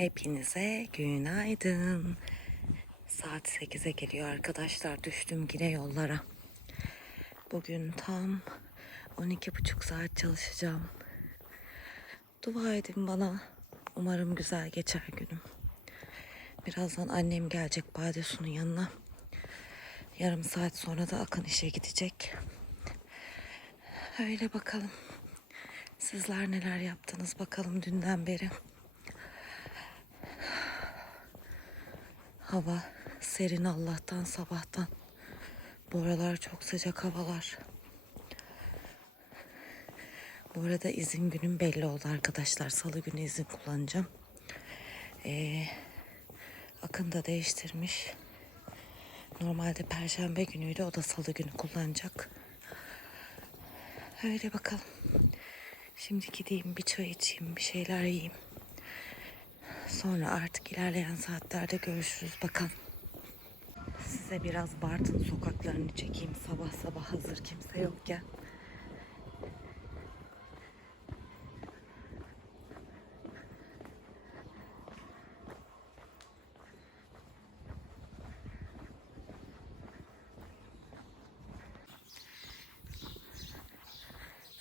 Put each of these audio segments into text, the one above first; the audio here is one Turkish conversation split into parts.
Hepinize günaydın. Saat 8'e geliyor arkadaşlar. Düştüm yine yollara. Bugün tam 12,5 saat çalışacağım. Dua edin bana. Umarım güzel geçer günüm. Birazdan annem gelecek Badesu'nun yanına. Yarım saat sonra da Akın işe gidecek. Öyle bakalım. Sizler neler yaptınız bakalım dünden beri. Hava serin Allah'tan sabahtan. Bu aralar çok sıcak havalar. Bu arada izin günüm belli oldu arkadaşlar. Salı günü izin kullanacağım. Ee, Akın da değiştirmiş. Normalde perşembe günüydü. O da salı günü kullanacak. Öyle bakalım. Şimdi gideyim bir çay içeyim, bir şeyler yiyeyim. Sonra artık ilerleyen saatlerde görüşürüz bakalım. Size biraz Bartın sokaklarını çekeyim sabah sabah hazır kimse yokken.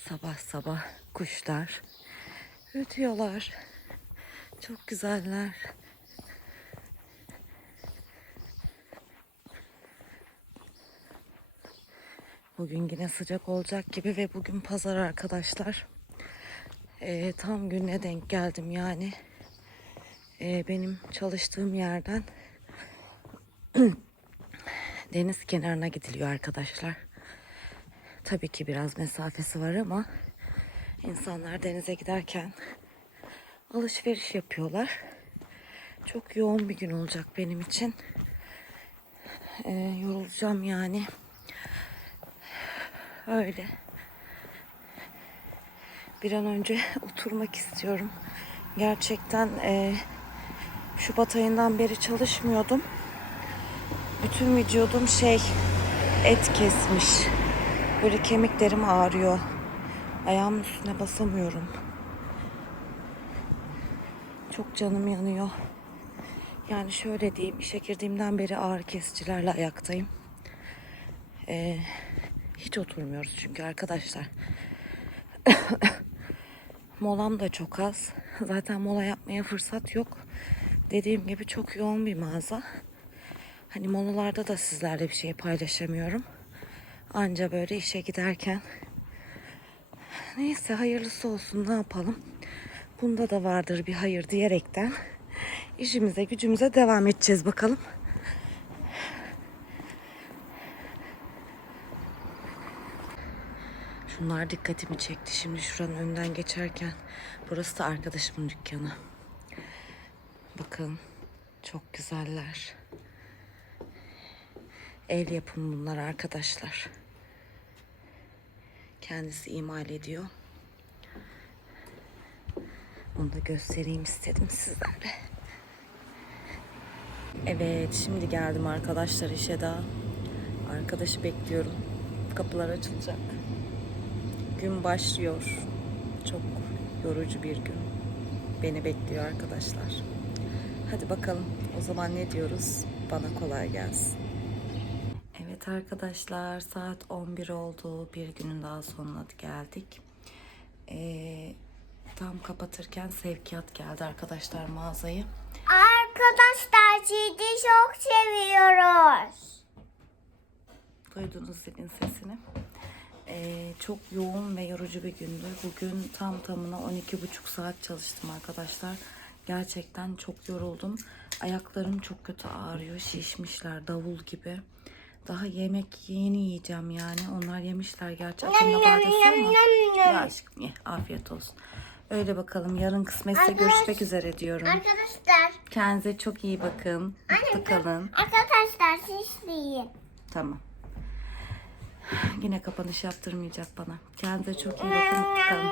Sabah sabah kuşlar ötüyorlar. Çok güzeller. Bugün yine sıcak olacak gibi ve bugün pazar arkadaşlar. Ee, tam gününe denk geldim yani. Ee, benim çalıştığım yerden deniz kenarına gidiliyor arkadaşlar. Tabii ki biraz mesafesi var ama insanlar denize giderken alışveriş yapıyorlar. Çok yoğun bir gün olacak benim için. Ee, yorulacağım yani. Öyle. Bir an önce oturmak istiyorum. Gerçekten e, Şubat ayından beri çalışmıyordum. Bütün vücudum şey et kesmiş. Böyle kemiklerim ağrıyor. Ayağımın üstüne basamıyorum. Çok canım yanıyor. Yani şöyle diyeyim, işe girdiğimden beri ağrı kesicilerle ayaktayım. Ee, hiç oturmuyoruz çünkü arkadaşlar. Molam da çok az. Zaten mola yapmaya fırsat yok. Dediğim gibi çok yoğun bir mağaza. Hani molalarda da sizlerle bir şey paylaşamıyorum. Anca böyle işe giderken. Neyse hayırlısı olsun ne yapalım. Bunda da vardır bir hayır diyerekten işimize gücümüze devam edeceğiz bakalım. Şunlar dikkatimi çekti. Şimdi şuranın önünden geçerken burası da arkadaşımın dükkanı. Bakın çok güzeller. El yapımı bunlar arkadaşlar. Kendisi imal ediyor. Onu da göstereyim istedim sizlere. Evet şimdi geldim arkadaşlar işe daha. Arkadaşı bekliyorum. Kapılar açılacak. Gün başlıyor. Çok yorucu bir gün. Beni bekliyor arkadaşlar. Hadi bakalım o zaman ne diyoruz? Bana kolay gelsin. Evet arkadaşlar saat 11 oldu. Bir günün daha sonuna geldik. Ee, tam kapatırken sevkiyat geldi arkadaşlar mağazayı. Arkadaşlar sizi çok seviyoruz. Duydunuz zilin sesini. Ee, çok yoğun ve yorucu bir gündü. Bugün tam tamına 12,5 saat çalıştım arkadaşlar. Gerçekten çok yoruldum. Ayaklarım çok kötü ağrıyor. Şişmişler davul gibi. Daha yemek yeni yiyeceğim yani. Onlar yemişler gerçi akında badesi ama. Ya aşkım ye. Afiyet olsun. Öyle bakalım. Yarın kısmetse Arkadaş- görüşmek üzere diyorum. Arkadaşlar, Kendinize çok iyi bakın. Mutlu kalın. arkadaşlar siz de yiyin. Tamam. Yine kapanış yaptırmayacak bana. Kendinize çok iyi bakın. Mutlu kalın.